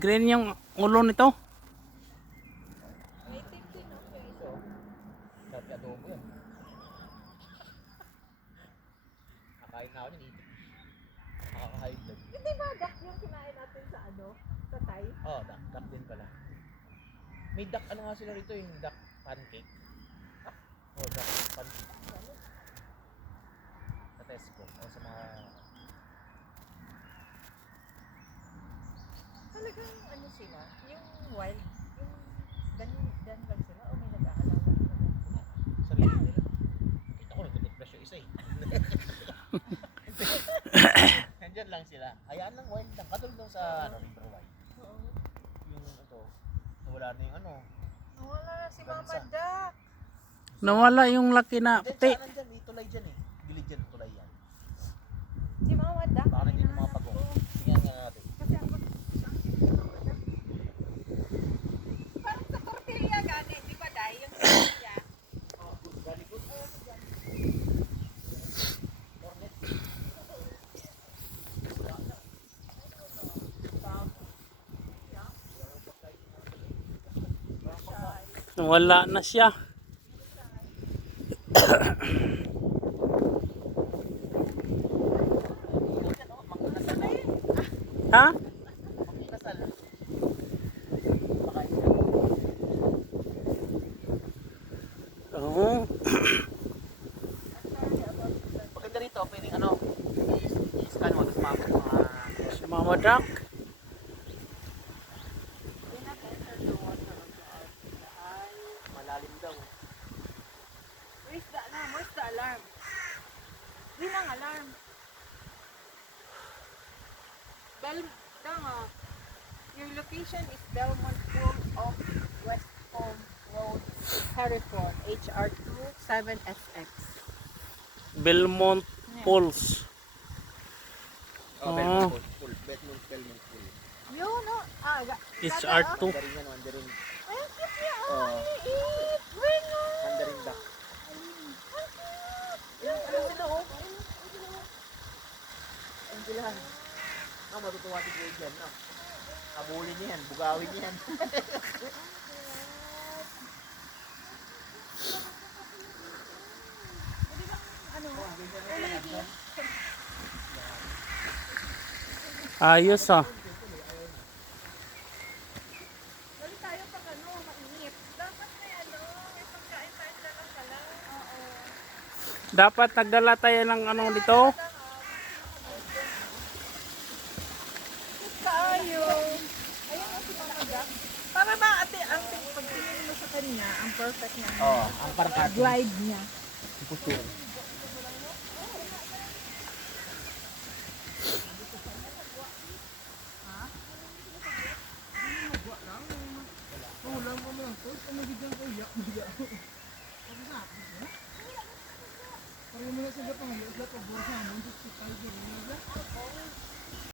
green yung ulo nito. May tip din ako ito. Dati adobo yan. Nakain na ako yun, ipit. Nakakahain lang. Hindi ba duck yung kinain natin sa ano? Sa Thai? Oh, duck din pala. May duck, ano nga sila rito, yung duck pancake. Oh, duck pancake. Sa Tesco. O sa mga... Talagang ano sila? Yung wild? Yung dan lang sila? O may nag-aalaga sila? Sarili nila. Kita ko, nagtitiplas yung isa eh. Nandyan lang sila. Hayaan lang, wild lang. Katulad lang sa River Wide. Oo. Yung ito, nawala na yung ano. Nawala na si Mama Bansa. Duck. Nawala yung laki na Diyan, puti. saan nandyan? May tulay dyan eh. Gilid dyan, tulay yan. Si Mama Duck. Baka nandiyan yung mga pagong. Tingnan nga natin. Kasi ang parang sa tortilla gani, di ba Day? Yung tortilla. Oh, good. Very good. Cornet. Nawala na siya. Ha? Kasal. Oo. Maganda rito, pwedeng ano, i-scan mo, tapos mga Si Mama Duck. malalim daw. Where's the alarm? Where's the alarm? Yun ang alarm. Tama. Your location is Belmont Pool of West Palm Road, Hereford, HR2 7SX. Belmont Falls. Oh, Ah. Belmont Pool. Yun, no? HR2. Mandarin yan, mandarin. Ay, ang cute niya. Oh. Ay, eat. Bring on. Mandarin duck. Yan, ano sila oh. Ang bilahan. Matutuwa si Greg yan, no? Abulin niya yan, bugawin niya yan. Ayos ah. Dali tayo pag ano, mainit. Dapat may ano, may pagkain tayo dala pala. Oo. Dapat nagdala tayo ng ano dito. Tayo. Ayun ang si Mama Duck. Para ba ate, ang pagtingin mo sa kanya, ang perfect niya. Oo, ang parang cartoon. Glide niya. Postura.